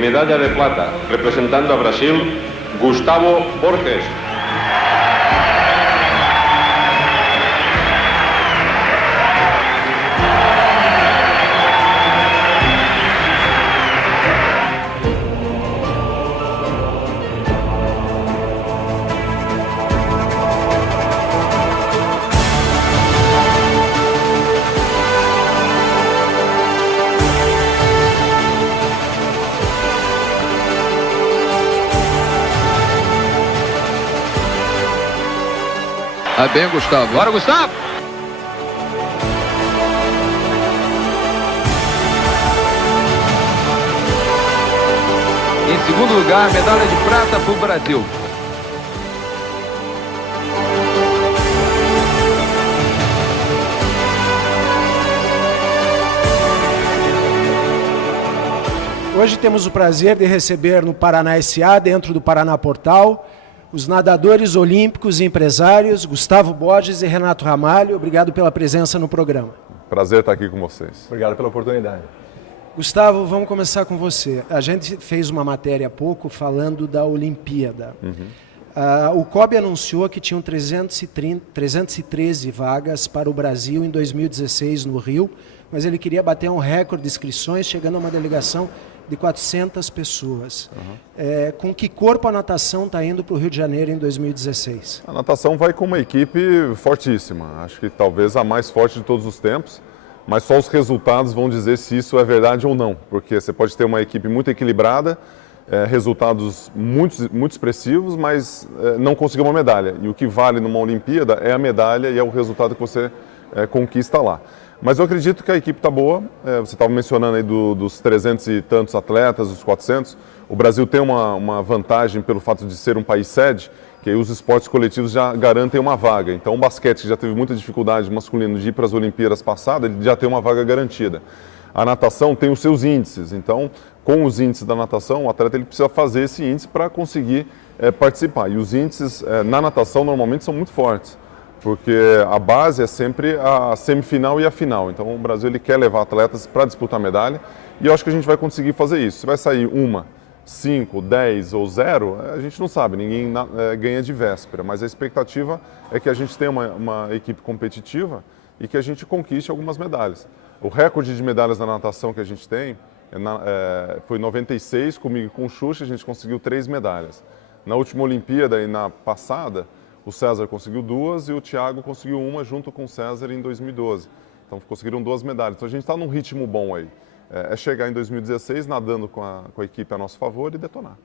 medalla de plata, representando a Brasil, Gustavo Borges. Vai bem, Gustavo. Bora, Gustavo! Em segundo lugar, medalha de prata para o Brasil. Hoje temos o prazer de receber no Paraná S.A., dentro do Paraná Portal, os nadadores olímpicos e empresários Gustavo Borges e Renato Ramalho. Obrigado pela presença no programa. Prazer estar aqui com vocês. Obrigado pela oportunidade. Gustavo, vamos começar com você. A gente fez uma matéria há pouco falando da Olimpíada. O COB anunciou que tinham 313 vagas para o Brasil em 2016 no Rio, mas ele queria bater um recorde de inscrições, chegando a uma delegação de 400 pessoas. Com que corpo a natação está indo para o Rio de Janeiro em 2016? A natação vai com uma equipe fortíssima, acho que talvez a mais forte de todos os tempos, mas só os resultados vão dizer se isso é verdade ou não, porque você pode ter uma equipe muito equilibrada, resultados muito expressivos, mas não conseguir uma medalha. E o que vale numa Olimpíada é a medalha e é o resultado que você conquista lá. Mas eu acredito que a equipe está boa. Você estava mencionando aí dos 300 e tantos atletas, os 400. O Brasil tem uma vantagem pelo fato de ser um país sede, que aí os esportes coletivos já garantem uma vaga. Então o basquete, que já teve muita dificuldade masculino de ir para as Olimpíadas passadas, ele já tem uma vaga garantida. A natação tem os seus índices. Então, com os índices da natação, o atleta ele precisa fazer esse índice para conseguir participar. E os índices na natação normalmente são muito fortes, porque a base é sempre a semifinal e a final. Então o Brasil ele quer levar atletas para disputar medalha e eu acho que a gente vai conseguir fazer isso. Se vai sair 1, 5, 10 ou 0, a gente não sabe, ninguém ganha de véspera, mas a expectativa é que a gente tenha uma equipe competitiva e que a gente conquiste algumas medalhas. O recorde de medalhas na natação que a gente tem foi 96, comigo e com o Xuxa a gente conseguiu 3 medalhas. Na última Olimpíada e na passada, o César conseguiu 2 e o Thiago conseguiu 1 junto com o César em 2012. Então conseguiram 2 medalhas. Então a gente está num ritmo bom aí. É chegar em 2016 nadando com a equipe a nosso favor e detonar.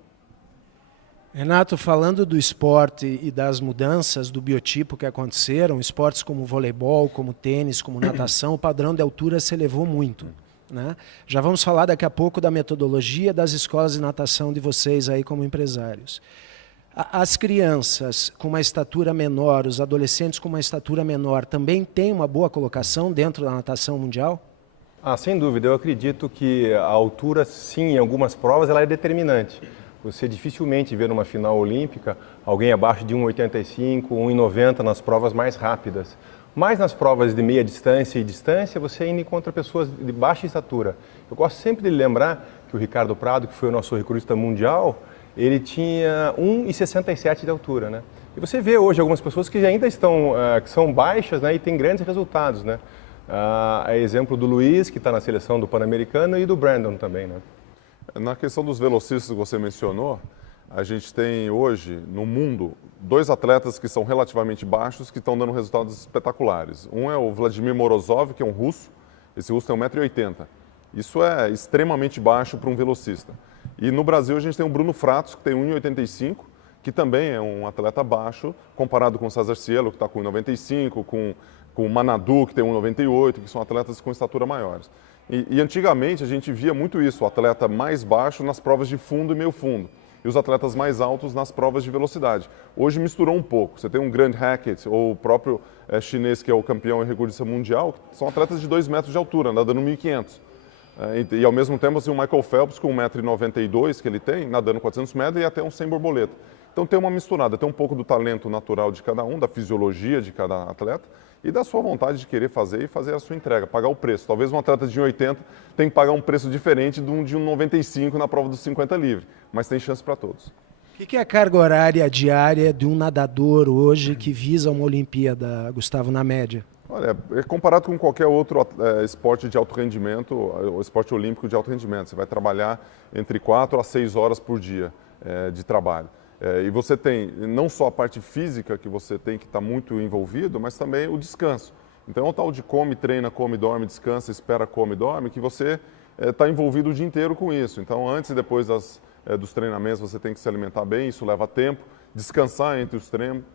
Renato, falando do esporte e das mudanças do biotipo que aconteceram, esportes como voleibol, como tênis, como natação, o padrão de altura se elevou muito, né? Já vamos falar daqui a pouco da metodologia das escolas de natação de vocês aí como empresários. As crianças com uma estatura menor, os adolescentes com uma estatura menor, também têm uma boa colocação dentro da natação mundial? Sem dúvida. Eu acredito que a altura, sim, em algumas provas, ela é determinante. Você dificilmente vê numa final olímpica alguém abaixo de 1,85, 1,90 nas provas mais rápidas. Mas nas provas de meia distância e distância, você ainda encontra pessoas de baixa estatura. Eu gosto sempre de lembrar que o Ricardo Prado, que foi o nosso recordista mundial, ele tinha 1,67 de altura, né? E você vê hoje algumas pessoas que ainda estão, que são baixas, né, e têm grandes resultados, né? É exemplo do Luiz, que está na seleção do Pan-Americano, e do Brandon também, né? Na questão dos velocistas que você mencionou, a gente tem hoje no mundo 2 atletas que são relativamente baixos que estão dando resultados espetaculares. Um é o Vladimir Morozov, que é um russo. Esse russo tem 1,80 m. Isso é extremamente baixo para um velocista. E no Brasil a gente tem o Bruno Fratos, que tem 1,85 m, que também é um atleta baixo, comparado com o César Cielo, que está com 1,95 m, com o Manadu, que tem 1,98 m, que são atletas com estatura maiores. E antigamente a gente via muito isso, o atleta mais baixo nas provas de fundo e meio fundo, e os atletas mais altos nas provas de velocidade. Hoje misturou um pouco. Você tem um Grant Hackett, ou o próprio chinês, que é o campeão e recordista mundial, que são atletas de 2 metros de altura, nadando 1.500. E ao mesmo tempo, assim, o Michael Phelps, com 1,92 m que ele tem, nadando 400 metros e até um sem borboleta. Então tem uma misturada, tem um pouco do talento natural de cada um, da fisiologia de cada atleta e da sua vontade de querer fazer e fazer a sua entrega, pagar o preço. Talvez um atleta de 1,80 tenha que pagar um preço diferente de um 95 na prova dos 50 livre, mas tem chance para todos. O que é a carga horária diária de um nadador hoje que visa uma Olimpíada, Gustavo, na média? Olha, comparado com qualquer outro esporte de alto rendimento, o esporte olímpico de alto rendimento, você vai trabalhar entre 4 a 6 horas por dia de trabalho. E você tem não só a parte física que você tem que estar muito envolvido, mas também o descanso. Então é o tal de come, treina, come, dorme, descansa, espera, come, dorme, que você está envolvido o dia inteiro com isso. Então antes e depois dos treinamentos você tem que se alimentar bem, isso leva tempo. Descansar entre os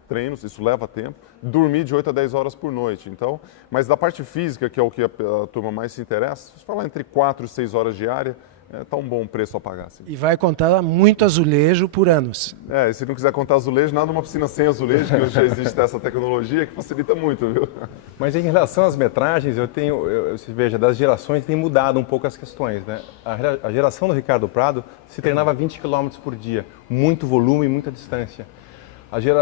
treinos, isso leva tempo. Dormir de 8 a 10 horas por noite. Então, mas da parte física, que é o que a turma mais se interessa, se falar entre 4 e 6 horas diária, está um bom preço a pagar. Sim. E vai contar muito azulejo por anos. Se não quiser contar azulejo, nada uma piscina sem azulejo, que hoje já existe essa tecnologia que facilita muito, viu? Mas em relação às metragens, você veja, das gerações tem mudado um pouco as questões, né? A geração do Ricardo Prado se treinava 20 km por dia, muito volume e muita distância.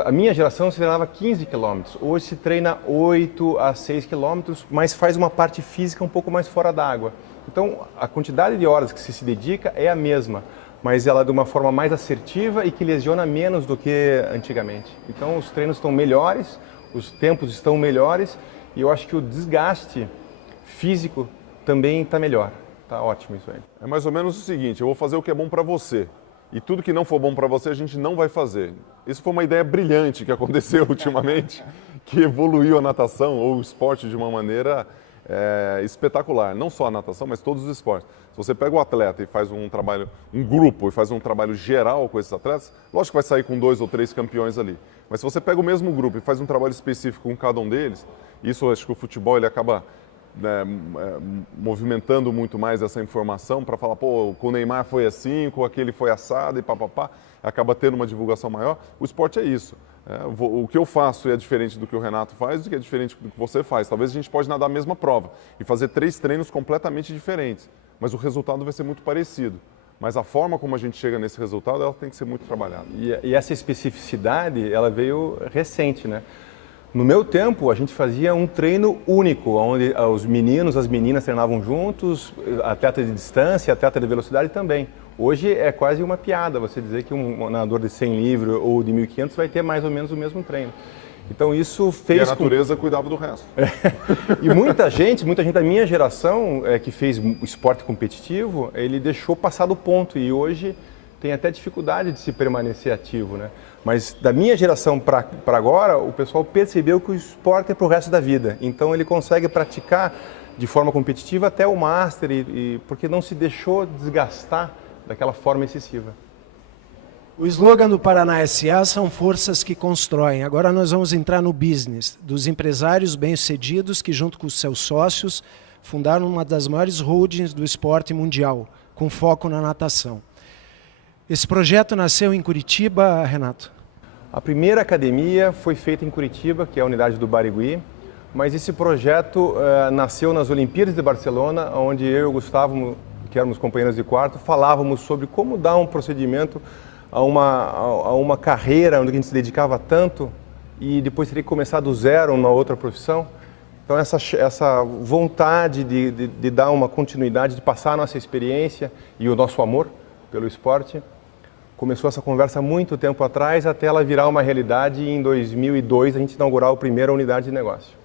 A minha geração se treinava 15 km, hoje se treina 8 a 6 km, mas faz uma parte física um pouco mais fora d'água. Então, a quantidade de horas que se dedica é a mesma, mas ela de uma forma mais assertiva e que lesiona menos do que antigamente. Então, os treinos estão melhores, os tempos estão melhores e eu acho que o desgaste físico também está melhor. Está ótimo isso aí. É mais ou menos o seguinte, eu vou fazer o que é bom para você. E tudo que não for bom para você, a gente não vai fazer. Isso foi uma ideia brilhante que aconteceu ultimamente, que evoluiu a natação ou o esporte de uma maneira espetacular. Não só a natação, mas todos os esportes. Se você pega o atleta e faz um trabalho, um grupo, e faz um trabalho geral com esses atletas, lógico que vai sair com 2 ou 3 campeões ali. Mas se você pega o mesmo grupo e faz um trabalho específico com cada um deles, isso acho que o futebol ele acaba movimentando muito mais essa informação para falar, pô, com o Neymar foi assim, com aquele foi assado e papapá, acaba tendo uma divulgação maior. O esporte é isso. O que eu faço é diferente do que o Renato faz e que é diferente do que você faz. Talvez a gente pode nadar a mesma prova e fazer 3 treinos completamente diferentes, mas o resultado vai ser muito parecido. Mas a forma como a gente chega nesse resultado, ela tem que ser muito trabalhada. E essa especificidade, ela veio recente, né? No meu tempo, a gente fazia um treino único, onde os meninos, as meninas treinavam juntos, atleta de distância, atleta de velocidade também. Hoje é quase uma piada você dizer que um nadador de 100 livre ou de 1.500 vai ter mais ou menos o mesmo treino. Então isso fez... E a natureza cuidava do resto. E muita gente da minha geração que fez esporte competitivo, ele deixou passar do ponto e hoje tem até dificuldade de se permanecer ativo, né? Mas da minha geração para agora, o pessoal percebeu que o esporte é para o resto da vida. Então ele consegue praticar de forma competitiva até o Master, porque não se deixou desgastar daquela forma excessiva. O slogan do Paraná SA são forças que constroem. Agora nós vamos entrar no business dos empresários bem-sucedidos que, junto com os seus sócios, fundaram uma das maiores holdings do esporte mundial, com foco na natação. Esse projeto nasceu em Curitiba, Renato? A primeira academia foi feita em Curitiba, que é a unidade do Barigui, mas esse projeto nasceu nas Olimpíadas de Barcelona, onde eu e o Gustavo, que éramos companheiros de quarto, falávamos sobre como dar um procedimento a uma carreira onde a gente se dedicava tanto e depois teria que começar do zero uma outra profissão. Então essa vontade de dar uma continuidade, de passar a nossa experiência e o nosso amor pelo esporte, começou essa conversa há muito tempo atrás, até ela virar uma realidade e em 2002 a gente inaugurar a primeira unidade de negócio.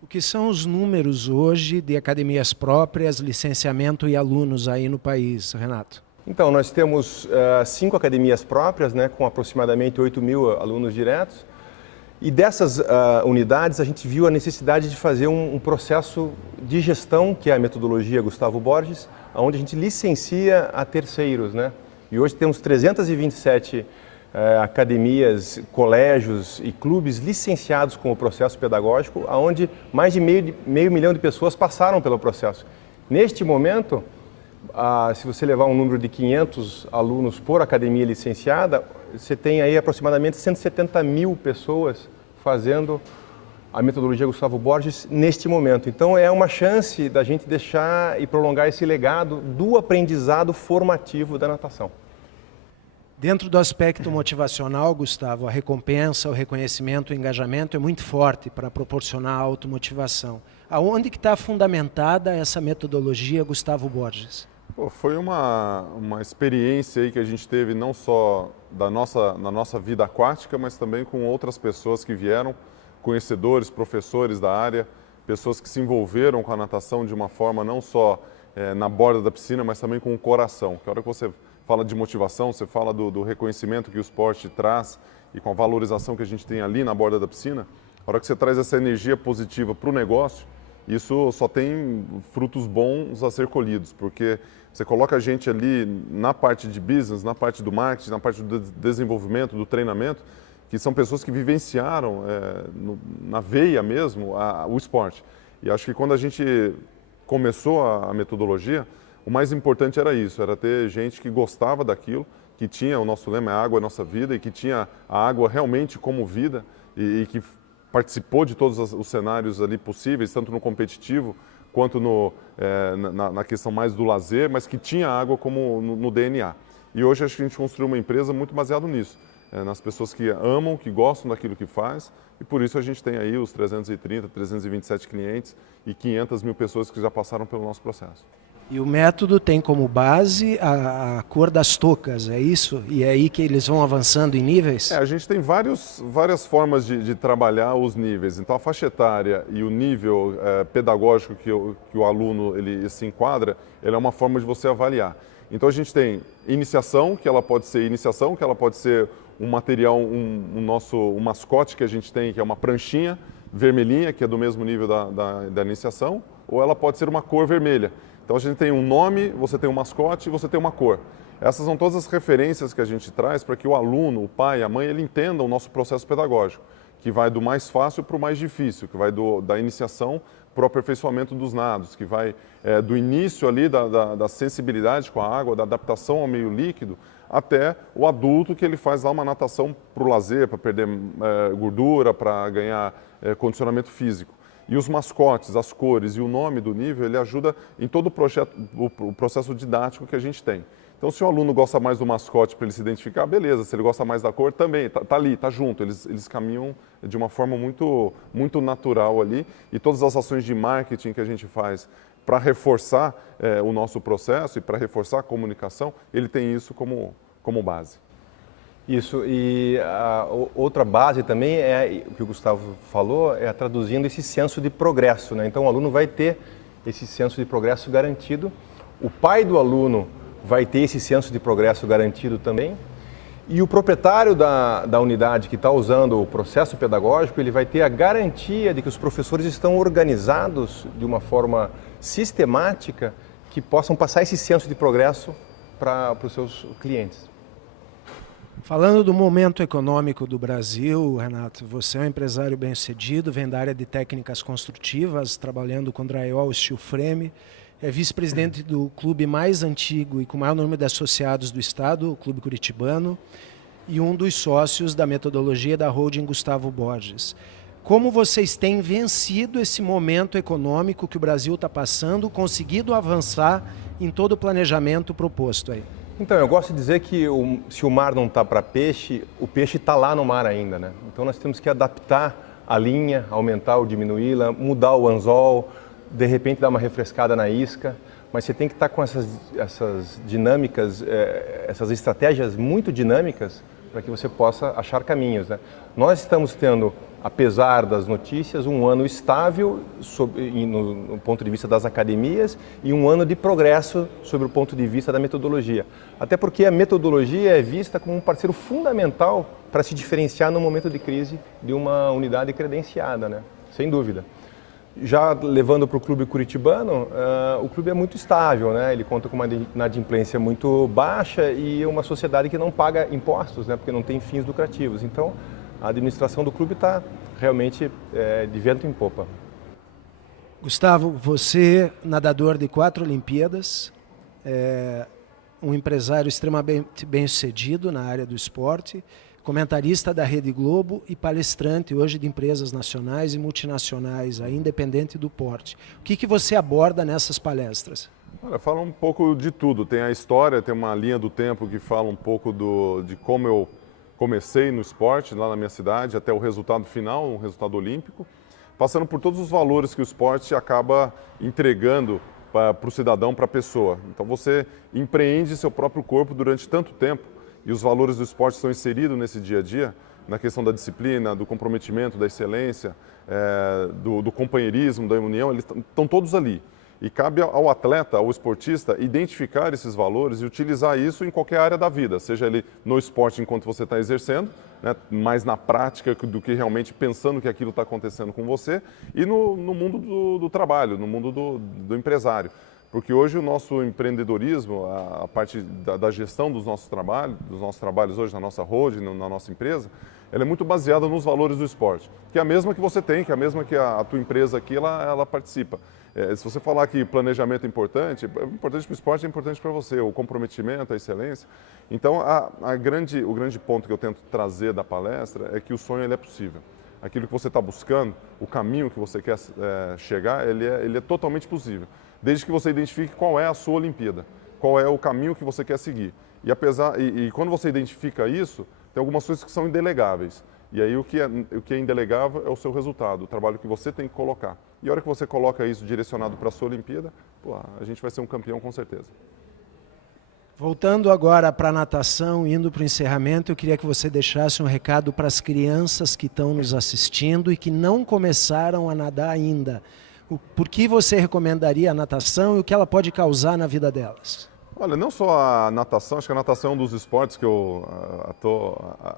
O que são os números hoje de academias próprias, licenciamento e alunos aí no país, Renato? Então, nós temos 5 academias próprias, né, com aproximadamente 8.000 alunos diretos. E dessas unidades, a gente viu a necessidade de fazer um processo de gestão, que é a metodologia Gustavo Borges, onde a gente licencia a terceiros, né? E hoje temos 327 academias, colégios e clubes licenciados com o processo pedagógico, onde mais de meio milhão de pessoas passaram pelo processo. Neste momento, se você levar um número de 500 alunos por academia licenciada, você tem aí aproximadamente 170 mil pessoas fazendo a metodologia Gustavo Borges neste momento. Então é uma chance da gente deixar e prolongar esse legado do aprendizado formativo da natação. Dentro do aspecto motivacional, Gustavo, a recompensa, o reconhecimento, o engajamento é muito forte para proporcionar a automotivação. Aonde que está fundamentada essa metodologia, Gustavo Borges? Foi uma experiência aí que a gente teve não só na nossa vida aquática, mas também com outras pessoas que vieram, conhecedores, professores da área, pessoas que se envolveram com a natação de uma forma não só na borda da piscina, mas também com o coração. Que a hora que você fala de motivação, você fala do reconhecimento que o esporte traz e com a valorização que a gente tem ali na borda da piscina, a hora que você traz essa energia positiva para o negócio, isso só tem frutos bons a ser colhidos, porque você coloca a gente ali na parte de business, na parte do marketing, na parte do desenvolvimento, do treinamento, que são pessoas que vivenciaram na veia mesmo o esporte. E acho que quando a gente começou a metodologia, o mais importante era isso, era ter gente que gostava daquilo, que tinha o nosso lema, a água é a nossa vida, e que tinha a água realmente como vida e que participou de todos os cenários ali possíveis, tanto no competitivo quanto na questão mais do lazer, mas que tinha água como no DNA. E hoje acho que a gente construiu uma empresa muito baseado nisso, nas pessoas que amam, que gostam daquilo que faz, e por isso a gente tem aí os 330, 327 clientes e 500 mil pessoas que já passaram pelo nosso processo. E o método tem como base a cor das toucas, é isso? E é aí que eles vão avançando em níveis? A gente tem várias formas de trabalhar os níveis. Então, a faixa etária e o nível pedagógico que o aluno ele se enquadra, ele é uma forma de você avaliar. Então, a gente tem iniciação, que ela pode ser um material, um mascote que a gente tem, que é uma pranchinha vermelhinha, que é do mesmo nível da iniciação, ou ela pode ser uma cor vermelha. Então a gente tem um nome, você tem um mascote e você tem uma cor. Essas são todas as referências que a gente traz para que o aluno, o pai, a mãe, ele entenda o nosso processo pedagógico, que vai do mais fácil para o mais difícil, que vai da iniciação para o aperfeiçoamento dos nados, que vai do início ali da sensibilidade com a água, da adaptação ao meio líquido, até o adulto que ele faz lá uma natação para o lazer, para perder gordura, para ganhar condicionamento físico. E os mascotes, as cores e o nome do nível, ele ajuda em todo o processo didático que a gente tem. Então, se o aluno gosta mais do mascote para ele se identificar, beleza. Se ele gosta mais da cor, também, tá ali, está junto. Eles caminham de uma forma muito natural ali. E todas as ações de marketing que a gente faz para reforçar o nosso processo e para reforçar a comunicação, ele tem isso como base. Isso, e a outra base também é o que o Gustavo falou, é traduzindo esse senso de progresso, né? Então o aluno vai ter esse senso de progresso garantido, o pai do aluno vai ter esse senso de progresso garantido também, e o proprietário da unidade que está usando o processo pedagógico, ele vai ter a garantia de que os professores estão organizados de uma forma sistemática que possam passar esse senso de progresso para os seus clientes. Falando do momento econômico do Brasil, Renato, você é um empresário bem-sucedido, vem da área de técnicas construtivas, trabalhando com drywall, steel frame, é vice-presidente do clube mais antigo e com o maior número de associados do estado, o Clube Curitibano, e um dos sócios da metodologia da holding Gustavo Borges. Como vocês têm vencido esse momento econômico que o Brasil está passando, conseguido avançar em todo o planejamento proposto aí? Então, eu gosto de dizer que se o mar não está para peixe, o peixe está lá no mar ainda, né? Então nós temos que adaptar a linha, aumentar ou diminuí-la, mudar o anzol, de repente dar uma refrescada na isca, mas você tem que estar com essas dinâmicas, essas estratégias muito dinâmicas para que você possa achar caminhos, né? Nós estamos tendo, apesar das notícias, um ano estável no ponto de vista das academias e um ano de progresso sobre o ponto de vista da metodologia. Até porque a metodologia é vista como um parceiro fundamental para se diferenciar no momento de crise de uma unidade credenciada, né? Sem dúvida. Já levando para o Clube Curitibano, o clube é muito estável, né? Ele conta com uma inadimplência muito baixa e uma sociedade que não paga impostos, né? Porque não tem fins lucrativos. Então, a administração do clube está realmente de vento em popa. Gustavo, você, nadador de 4 Olimpíadas, um empresário extremamente bem-sucedido na área do esporte, comentarista da Rede Globo e palestrante hoje de empresas nacionais e multinacionais, aí, independente do porte. O que você aborda nessas palestras? Olha, fala um pouco de tudo. Tem a história, tem uma linha do tempo que fala um pouco de como eu comecei no esporte, lá na minha cidade, até o resultado final, um resultado olímpico, passando por todos os valores que o esporte acaba entregando para o cidadão, para a pessoa. Então você empreende seu próprio corpo durante tanto tempo e os valores do esporte estão inseridos nesse dia a dia, na questão da disciplina, do comprometimento, da excelência, do companheirismo, da união, eles estão todos ali. E cabe ao atleta, ao esportista, identificar esses valores e utilizar isso em qualquer área da vida, seja ele no esporte enquanto você está exercendo, né, mais na prática do que realmente pensando que aquilo está acontecendo com você, e no mundo do trabalho, no mundo do empresário. Porque hoje o nosso empreendedorismo, a parte da gestão dos nossos trabalhos hoje na nossa holding, na nossa empresa, ela é muito baseada nos valores do esporte, que é a mesma que você tem, que é a mesma que a tua empresa aqui, ela participa. Se você falar que planejamento é importante para o esporte, é importante para você, o comprometimento, a excelência. Então, o grande ponto que eu tento trazer da palestra é que o sonho ele é possível. Aquilo que você está buscando, o caminho que você quer chegar, ele é totalmente possível. Desde que você identifique qual é a sua Olimpíada, qual é o caminho que você quer seguir. E quando você identifica isso, tem algumas coisas que são indelegáveis. E aí o que é indelegável é o seu resultado, o trabalho que você tem que colocar. E a hora que você coloca isso direcionado para a sua Olimpíada, a gente vai ser um campeão com certeza. Voltando agora para a natação, indo para o encerramento, eu queria que você deixasse um recado para as crianças que estão nos assistindo e que não começaram a nadar ainda. Por que você recomendaria a natação e o que ela pode causar na vida delas? Olha, não só a natação, acho que a natação é um dos esportes que eu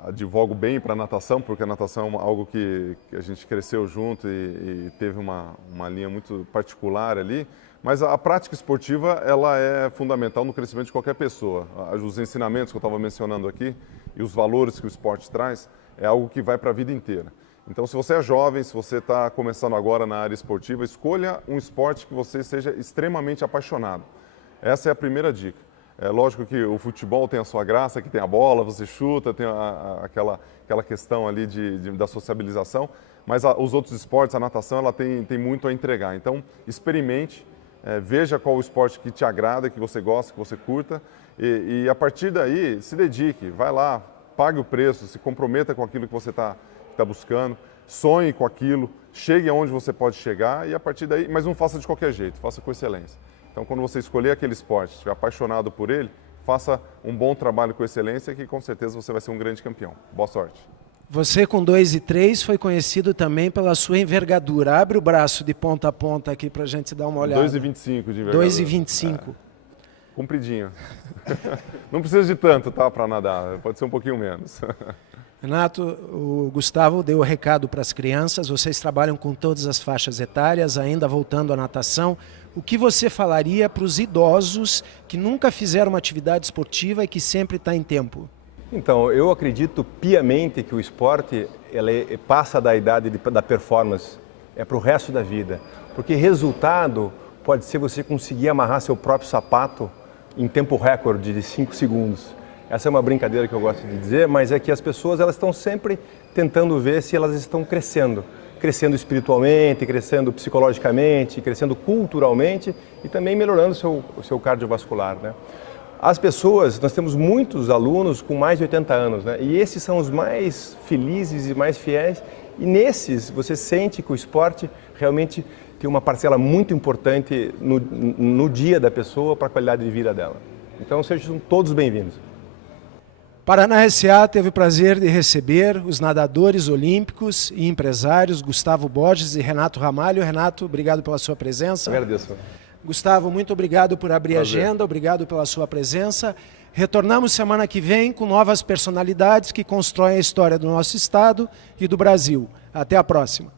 advogo bem para a natação, porque a natação é algo que a gente cresceu junto e teve uma linha muito particular ali, mas a prática esportiva ela é fundamental no crescimento de qualquer pessoa. Os ensinamentos que eu estava mencionando aqui e os valores que o esporte traz é algo que vai para a vida inteira. Então, se você é jovem, se você está começando agora na área esportiva, escolha um esporte que você seja extremamente apaixonado. Essa é a primeira dica. É lógico que o futebol tem a sua graça, que tem a bola, você chuta, tem aquela questão ali da sociabilização, mas os outros esportes, a natação, ela tem muito a entregar. Então, experimente, veja qual o esporte que te agrada, que você gosta, que você curta, e a partir daí, se dedique, vai lá, pague o preço, se comprometa com aquilo que você está buscando, sonhe com aquilo, chegue aonde você pode chegar e a partir daí, mas não faça de qualquer jeito, faça com excelência. Então, quando você escolher aquele esporte, estiver apaixonado por ele, faça um bom trabalho com excelência que com certeza você vai ser um grande campeão. Boa sorte. Você com 2,3 foi conhecido também pela sua envergadura. Abre o braço de ponta a ponta aqui para a gente dar uma olhada. 2,25 de envergadura. 2,25. Compridinho. Não precisa de tanto, tá, para nadar. Pode ser um pouquinho menos. Renato, o Gustavo deu o recado para as crianças, vocês trabalham com todas as faixas etárias, ainda voltando à natação. O que você falaria para os idosos que nunca fizeram uma atividade esportiva e que sempre está em tempo? Então, eu acredito piamente que o esporte passa da idade da performance, é para o resto da vida. Porque resultado pode ser você conseguir amarrar seu próprio sapato em tempo recorde de 5 segundos. Essa é uma brincadeira que eu gosto de dizer, mas é que as pessoas elas estão sempre tentando ver se elas estão crescendo. Crescendo espiritualmente, crescendo psicologicamente, crescendo culturalmente e também melhorando o seu cardiovascular, né? As pessoas, nós temos muitos alunos com mais de 80 anos, né? E esses são os mais felizes e mais fiéis. E nesses, você sente que o esporte realmente tem uma parcela muito importante no dia da pessoa para a qualidade de vida dela. Então, sejam todos bem-vindos. Paraná S.A. teve o prazer de receber os nadadores olímpicos e empresários Gustavo Borges e Renato Ramalho. Renato, obrigado pela sua presença. Agradeço. Gustavo, muito obrigado por abrir a agenda, obrigado pela sua presença. Retornamos semana que vem com novas personalidades que constroem a história do nosso estado e do Brasil. Até a próxima.